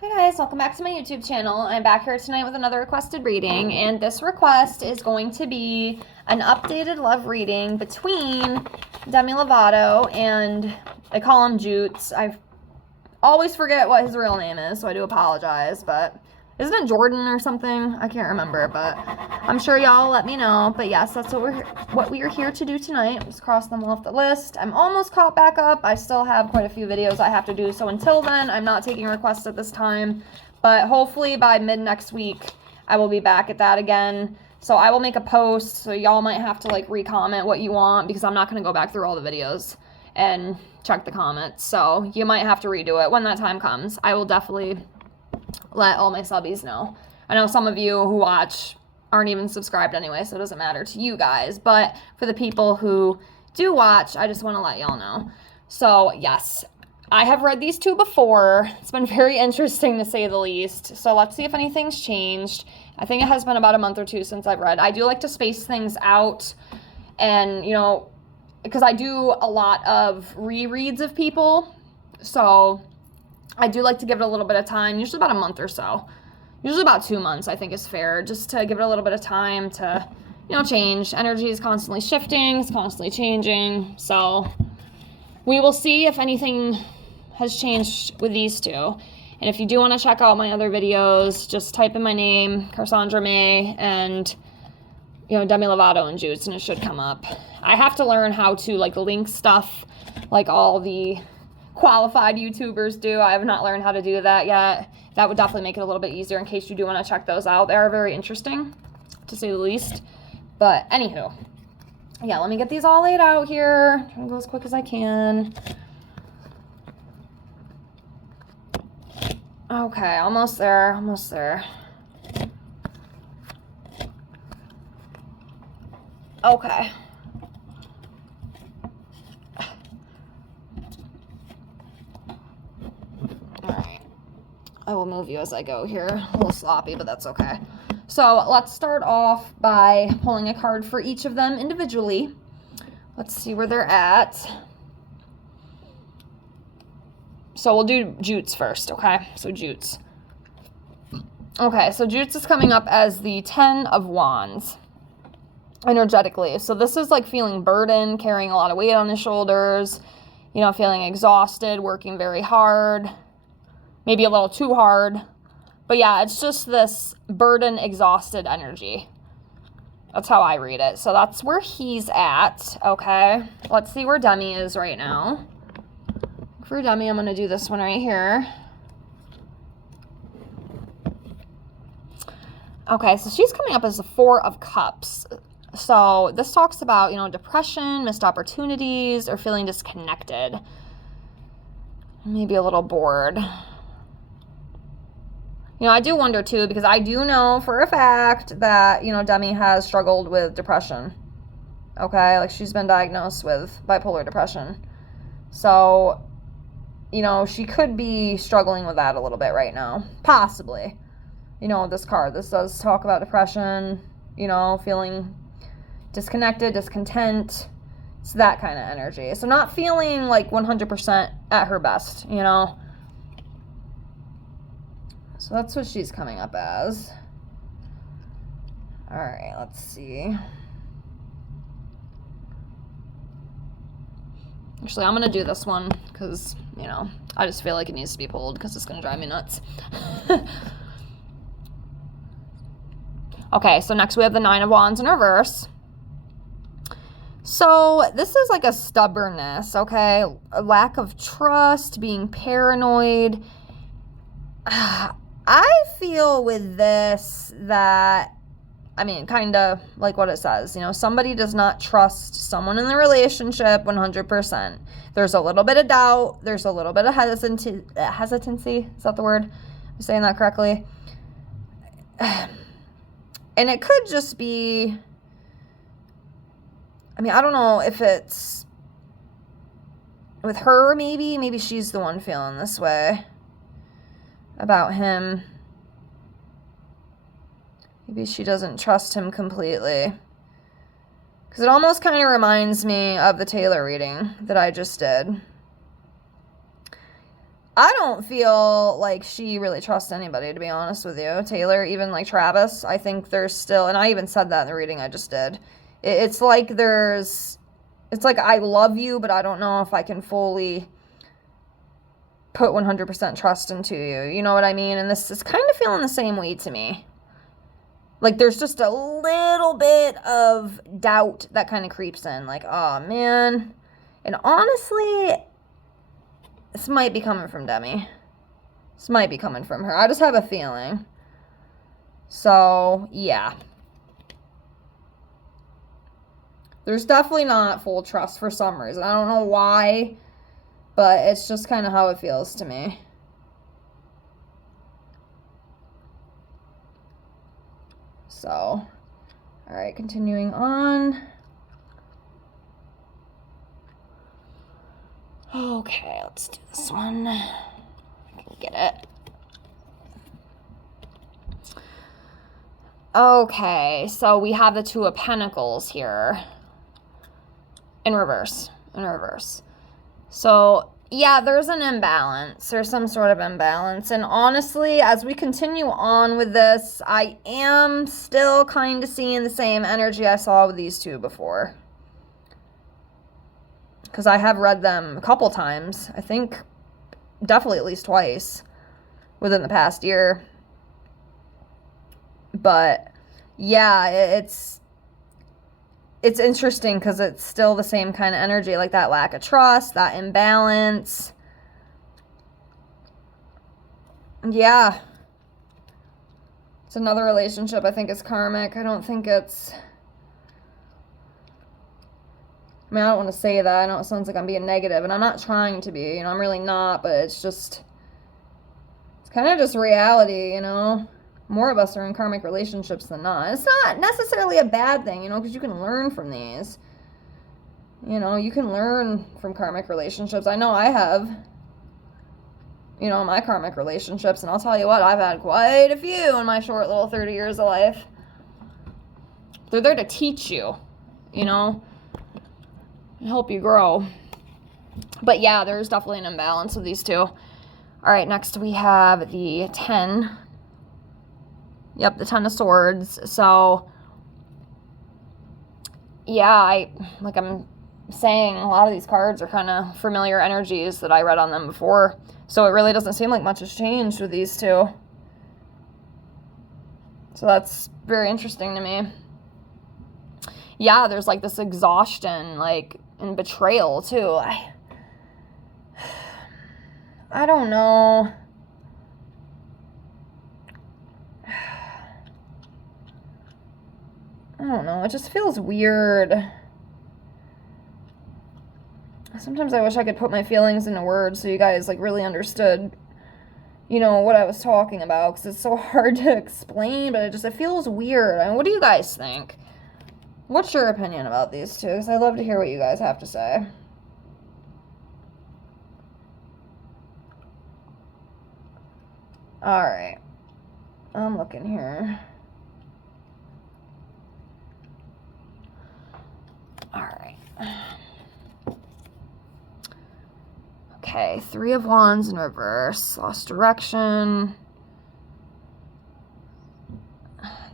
Hi guys, welcome back to my YouTube channel. I'm back here tonight with another requested reading, and this request is going to be an updated love reading between Demi Lovato and I call him Jutes. I always forget what his real name is, so I do apologize, but isn't it Jordan or something? I can't remember, but I'm sure y'all let me know. But yes, that's what we are here to do tonight. Just cross them off the list. I'm almost caught back up. I still have quite a few videos I have to do, so until then, I'm not taking requests at this time. But hopefully by mid next week, I will be back at that again. So I will make a post, so y'all might have to like re-comment what you want, because I'm not going to go back through all the videos and check the comments. So you might have to redo it when that time comes. I will definitely let all my subbies know. I know some of you who watch aren't even subscribed anyway, so it doesn't matter to you guys. But for the people who do watch, I just want to let y'all know. So yes, I have read these two before. It's been very interesting to say the least. So let's see if anything's changed. I think it has been about a month or two since I've read. I do like to space things out, and you know, because I do a lot of rereads of people, so I do like to give it a little bit of time, usually about a month or so. Usually about 2 months, I think is fair, just to give it a little bit of time to, you know, change. Energy is constantly shifting, it's constantly changing. So we will see if anything has changed with these two. And if you do want to check out my other videos, just type in my name, Carsondra May, and, you know, Demi Lovato and Jutes, and it should come up. I have to learn how to, like, link stuff, like all the qualified YouTubers do. I have not learned how to do that yet. That would definitely make it a little bit easier in case you do want to check those out. They are very interesting, to say the least. But anywho, yeah, let me get these all laid out here. Trying to go as quick as I can. Okay, almost there, almost there. Okay. I will move you as I go here. A little sloppy, but that's okay. So let's start off by pulling a card for each of them individually. Let's see where they're at. So we'll do Jutes first, okay? So Jutes. Okay, so Jutes is coming up as the 10 of Wands energetically. So this is like feeling burdened, carrying a lot of weight on his shoulders, you know, feeling exhausted, working very hard. Maybe a little too hard. But yeah, it's just this burden, exhausted energy. That's how I read it. So that's where he's at, okay? Let's see where Demi is right now. For Demi, I'm going to do this one right here. Okay, so she's coming up as the 4 of Cups. So this talks about, you know, depression, missed opportunities, or feeling disconnected. Maybe a little bored. You know, I do wonder, too, because I do know for a fact that, you know, Demi has struggled with depression. Okay? Like, she's been diagnosed with bipolar depression. So, you know, she could be struggling with that a little bit right now. Possibly. You know, this card. This does talk about depression, you know, feeling disconnected, discontent. It's that kind of energy. So not feeling, like, 100% at her best, you know? So that's what she's coming up as. All right, let's see. Actually, I'm going to do this one because, you know, I just feel like it needs to be pulled because it's going to drive me nuts. Okay, so next we have the 9 of Wands in reverse. So this is like a stubbornness, okay? A lack of trust, being paranoid. I feel with this that, I mean, kind of like what it says, you know, somebody does not trust someone in the relationship 100%. There's a little bit of doubt. There's a little bit of hesitancy. Is that the word? I'm saying that correctly. And it could just be, I mean, I don't know if it's with her, maybe she's the one feeling this way about him. Maybe she doesn't trust him completely. Because it almost kind of reminds me of the Taylor reading that I just did. I don't feel like she really trusts anybody, to be honest with you. Taylor, even like Travis, I think there's still, and I even said that in the reading I just did. It's like I love you, but I don't know if I can fully put 100% trust into you. You know what I mean? And this is kind of feeling the same way to me. Like, there's just a little bit of doubt that kind of creeps in. Like, oh, man. And honestly, this might be coming from Demi. This might be coming from her. I just have a feeling. So, yeah. There's definitely not full trust for some reason. I don't know why, but it's just kind of how it feels to me. So, all right, continuing on. Okay, let's do this one. I can get it. Okay, so we have the Two of Pentacles here. In reverse. So, yeah, there's an imbalance. There's some sort of imbalance. And honestly, as we continue on with this, I am still kind of seeing the same energy I saw with these two before. Because I have read them a couple times. I think definitely at least twice within the past year. But, yeah, it's interesting because it's still the same kind of energy, like that lack of trust, that imbalance. Yeah. It's another relationship I think is karmic. I don't think it's... I mean, I don't want to say that. I know it sounds like I'm being negative, and I'm not trying to be. You know, I'm really not, but it's just... It's kind of just reality, you know? More of us are in karmic relationships than not. It's not necessarily a bad thing, you know, because you can learn from these. You know, you can learn from karmic relationships. I know I have, you know, my karmic relationships, and I'll tell you what, I've had quite a few in my short little 30 years of life. They're there to teach you, you know, and help you grow. But yeah, there's definitely an imbalance with these two. All right, next we have the 10. Yep, the 10 of Swords. So, yeah, I'm saying, a lot of these cards are kind of familiar energies that I read on them before. So it really doesn't seem like much has changed with these two. So that's very interesting to me. Yeah, there's like this exhaustion, like, and betrayal too. I don't know. I don't know, it just feels weird. Sometimes I wish I could put my feelings into words so you guys, like, really understood, you know, what I was talking about, because it's so hard to explain, but it feels weird. I mean, what do you guys think? What's your opinion about these two? Because I love to hear what you guys have to say. Alright. I'm looking here. Alright. Okay, 3 of Wands in reverse. Lost direction.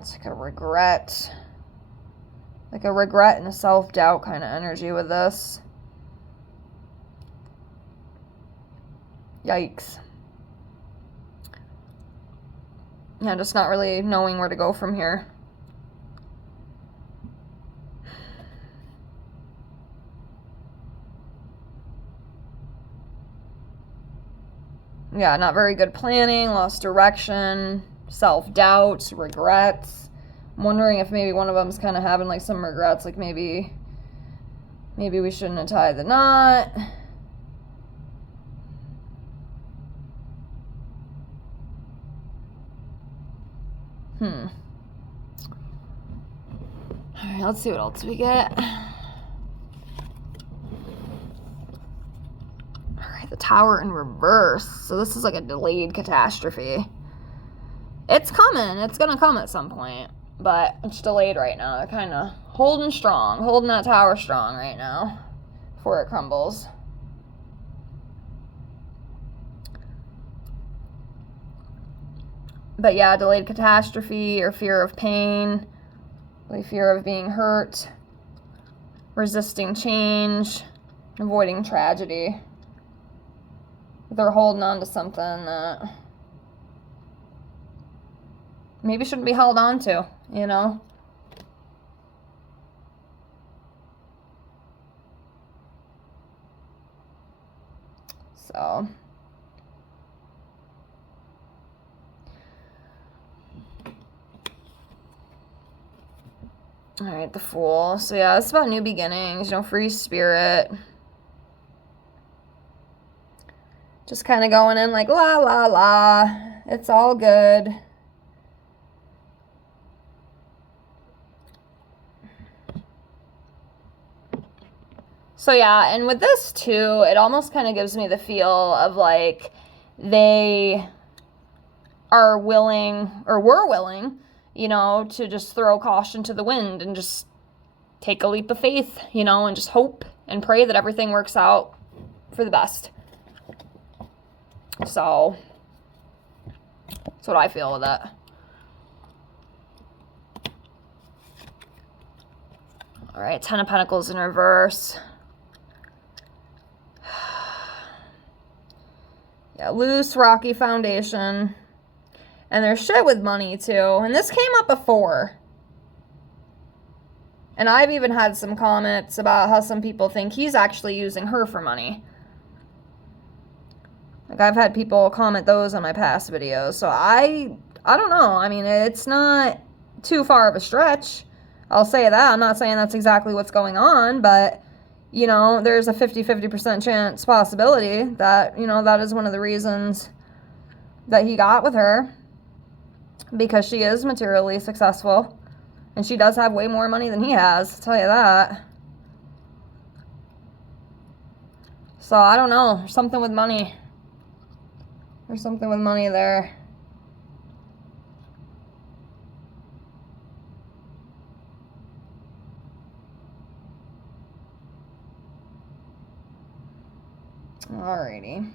It's like a regret. Like a regret and a self-doubt kind of energy with this. Yikes. Yeah, just not really knowing where to go from here. Yeah, not very good planning, lost direction, self-doubt, regrets. I'm wondering if maybe one of them's kind of having like some regrets, like maybe we shouldn't have tied the knot. Alright, let's see what else we get. The Tower in reverse. So this is like a delayed catastrophe. It's coming. It's gonna come at some point. But it's delayed right now. They're kind of holding strong. Holding that tower strong right now. Before it crumbles. But yeah, delayed catastrophe or fear of pain, fear of being hurt, resisting change, avoiding tragedy. They're holding on to something that maybe shouldn't be held on to, you know? So, all right, the Fool. So yeah, it's about new beginnings, you know, free spirit. Just kind of going in like, la, la, la. It's all good. So yeah, and with this too, it almost kind of gives me the feel of like they are willing, or were willing, you know, to just throw caution to the wind and just take a leap of faith, you know, and just hope and pray that everything works out for the best. So that's what I feel with it. All right, Ten of Pentacles in reverse. Yeah, loose, rocky foundation. And there's shit with money, too. And this came up before. And I've even had some comments about how some people think he's actually using her for money. Like, I've had people comment those on my past videos. So I don't know. I mean, it's not too far of a stretch. I'll say that. I'm not saying that's exactly what's going on, but, you know, there's a 50% chance possibility that, you know, that is one of the reasons that he got with her. Because she is materially successful. And she does have way more money than he has, I'll tell you that. So, I don't know. There's something with money. There's something with money there. Alrighty.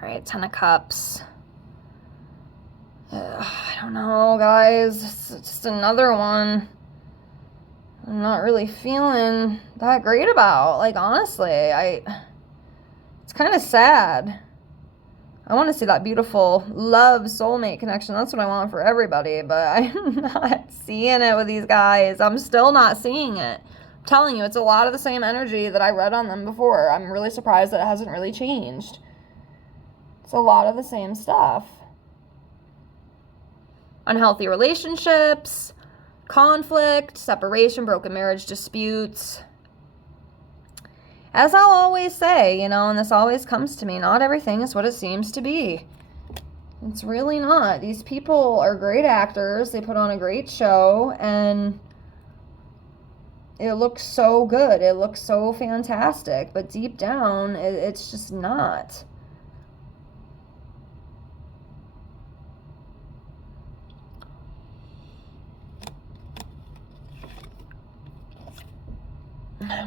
Alright, Ten of Cups. I don't know, guys. It's just another one I'm not really feeling that great about. Like, honestly, it's kind of sad. I want to see that beautiful love soulmate connection. That's what I want for everybody, but I'm not seeing it with these guys. I'm still not seeing it. I'm telling you, it's a lot of the same energy that I read on them before. I'm really surprised that it hasn't really changed. It's a lot of the same stuff. Unhealthy relationships, conflict, separation, broken marriage disputes. As I'll always say, you know, and this always comes to me, not everything is what it seems to be. It's really not. These people are great actors. They put on a great show, and it looks so good. It looks so fantastic. But deep down, it's just not.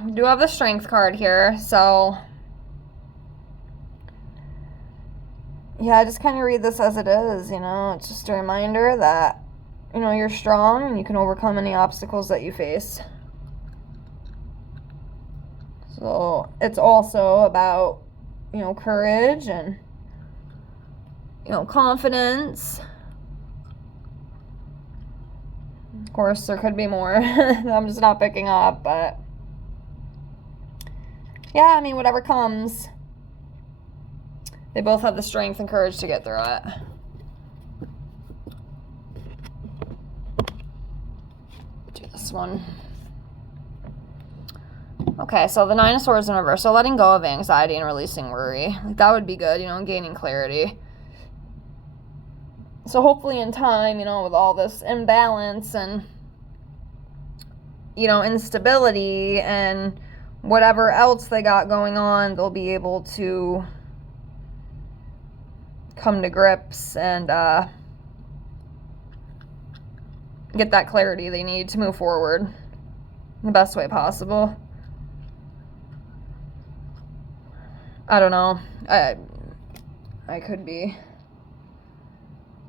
We do have the Strength card here, so yeah, I just kind of read this as it is, you know. It's just a reminder that, you know, you're strong and you can overcome any obstacles that you face. So it's also about, you know, courage and, you know, confidence. Of course, there could be more that I'm just not picking up, but yeah, I mean, whatever comes, they both have the strength and courage to get through it. Do this one. Okay, so the Nine of Swords in reverse. So letting go of anxiety and releasing worry. Like, that would be good, you know, gaining clarity. So hopefully in time, you know, with all this imbalance and, you know, instability and whatever else they got going on, they'll be able to come to grips and get that clarity they need to move forward in the best way possible. I don't know. I could be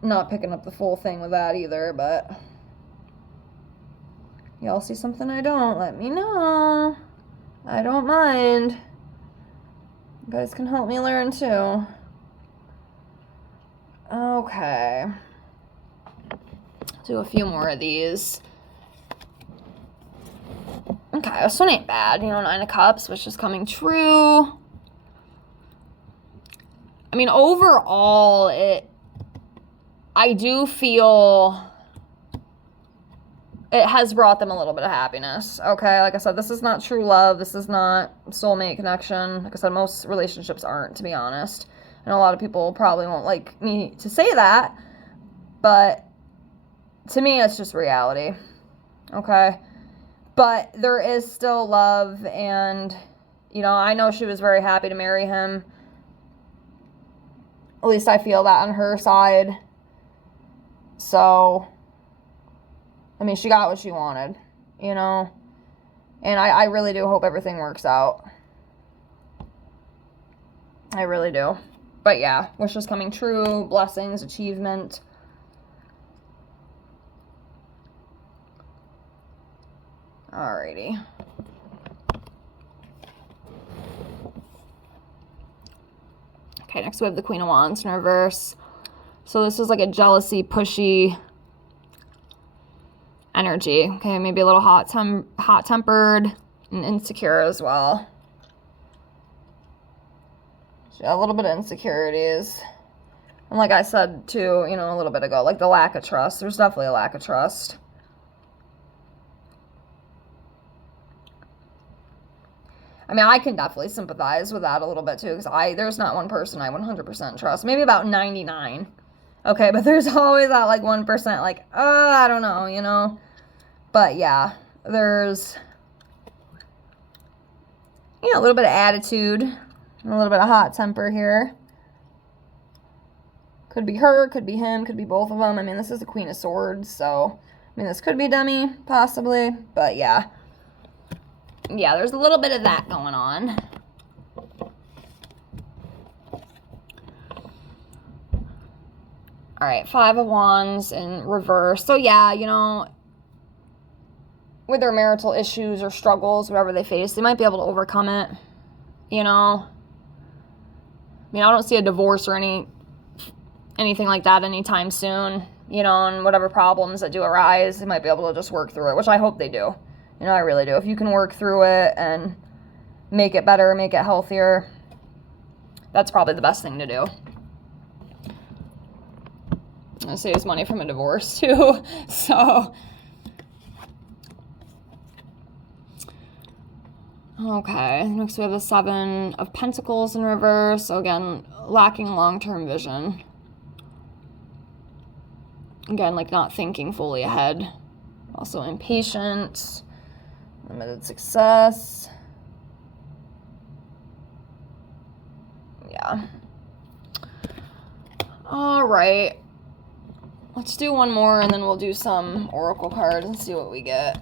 not picking up the full thing with that either, but y'all see something I don't, let me know. I don't mind. You guys can help me learn too. Okay. Do a few more of these. Okay, this one ain't bad. You know, 9 of Cups, which is coming true. I mean, overall, I do feel it has brought them a little bit of happiness. Okay, like I said, this is not true love. This is not soulmate connection. Like I said, most relationships aren't, to be honest. And a lot of people probably won't like me to say that, but to me, it's just reality. Okay? But there is still love, and, you know, I know she was very happy to marry him. At least I feel that on her side. So, I mean, she got what she wanted, you know? And I really do hope everything works out. I really do. But yeah, wishes coming true, blessings, achievement. Alrighty. Okay, next we have the Queen of Wands in reverse. So this is like a jealousy, pushy energy. Okay, maybe a little hot-tempered and insecure as well. A little bit of insecurities. And like I said too, you know, a little bit ago, like the lack of trust. There's definitely a lack of trust. I mean, I can definitely sympathize with that a little bit too, because there's not one person I 100% trust. Maybe about 99. Okay, but there's always that like 1% like, I don't know, you know. But yeah, there's, you know, a little bit of attitude, a little bit of hot temper here. Could be her, could be him, could be both of them. I mean, this is the Queen of Swords, so, I mean, this could be Demi, possibly, but yeah. Yeah, there's a little bit of that going on. All right, 5 of Wands in reverse. So yeah, you know, with their marital issues or struggles, whatever they face, they might be able to overcome it, you know. I mean, I don't see a divorce or anything like that anytime soon, you know, and whatever problems that do arise, they might be able to just work through it, which I hope they do. You know, I really do. If you can work through it and make it better, make it healthier, that's probably the best thing to do. It saves money from a divorce, too. So, okay. Next we have the 7 of Pentacles in reverse. So, again, lacking long-term vision. Again, like not thinking fully ahead. Also impatient. Limited success. Yeah. All right. Let's do one more and then we'll do some oracle cards and see what we get.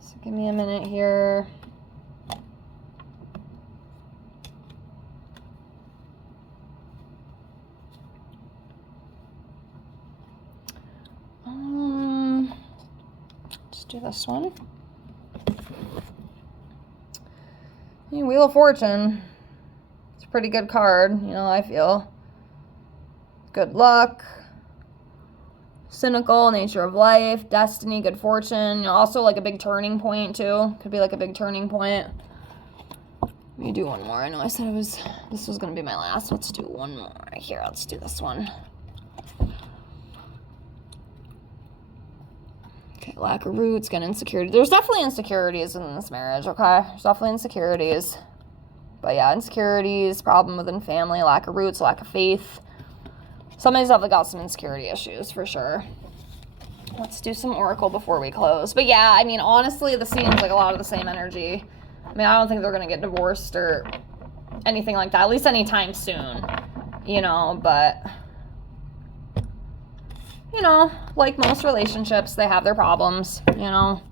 So give me a minute here. Let's do this one. Wheel of Fortune. It's a pretty good card, you know, I feel. Good luck. Cynical, nature of life, destiny, good fortune. You know, also like a big turning point too. Could be like a big turning point. Let me do one more. I know I said this was going to be my last. Let's do one more. Here, let's do this one. Okay, lack of roots, again, insecurity. There's definitely insecurities in this marriage, okay? There's definitely insecurities. But yeah, insecurities, problem within family, lack of roots, lack of faith. Somebody's definitely got some insecurity issues, for sure. Let's do some oracle before we close. But yeah, I mean, honestly, this seems like a lot of the same energy. I mean, I don't think they're going to get divorced or anything like that, at least anytime soon, you know, but, you know, like most relationships, they have their problems, you know.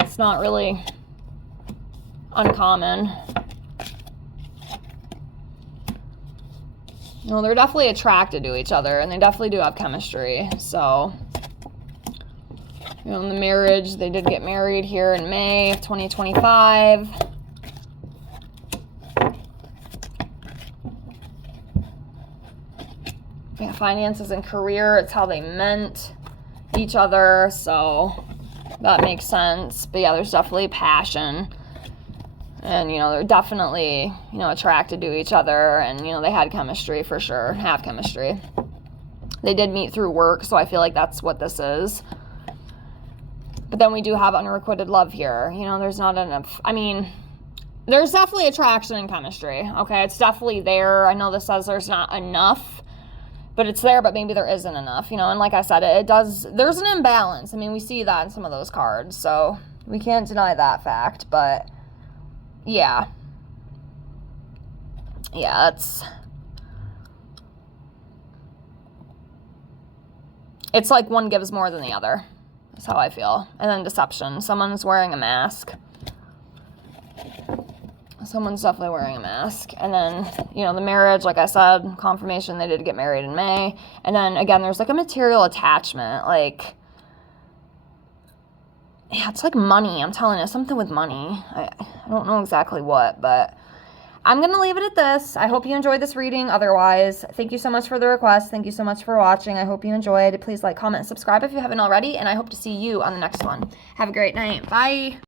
It's not really uncommon. You know, they're definitely attracted to each other, and they definitely do have chemistry. So, you know, in the marriage, they did get married here in May of 2025. Yeah, finances and career, it's how they meant each other, so that makes sense. But yeah, there's definitely passion. And, you know, they're definitely, you know, attracted to each other. And, you know, they had chemistry for sure. Have chemistry. They did meet through work, so I feel like that's what this is. But then we do have unrequited love here. You know, there's not enough. I mean, there's definitely attraction and chemistry. Okay, it's definitely there. I know this says there's not enough. But it's there, but maybe there isn't enough. You know, and like I said, it does. There's an imbalance. I mean, we see that in some of those cards. So we can't deny that fact. But yeah. Yeah, it's like one gives more than the other. That's how I feel. And then deception. Someone's wearing a mask. Someone's definitely wearing a mask. And then, you know, the marriage, like I said, confirmation they did get married in May. And then, again, there's like a material attachment. Like, yeah, it's like money. I'm telling you, something with money. I don't know exactly what, but I'm going to leave it at this. I hope you enjoyed this reading. Otherwise, thank you so much for the request. Thank you so much for watching. I hope you enjoyed. Please like, comment, and subscribe if you haven't already. And I hope to see you on the next one. Have a great night. Bye.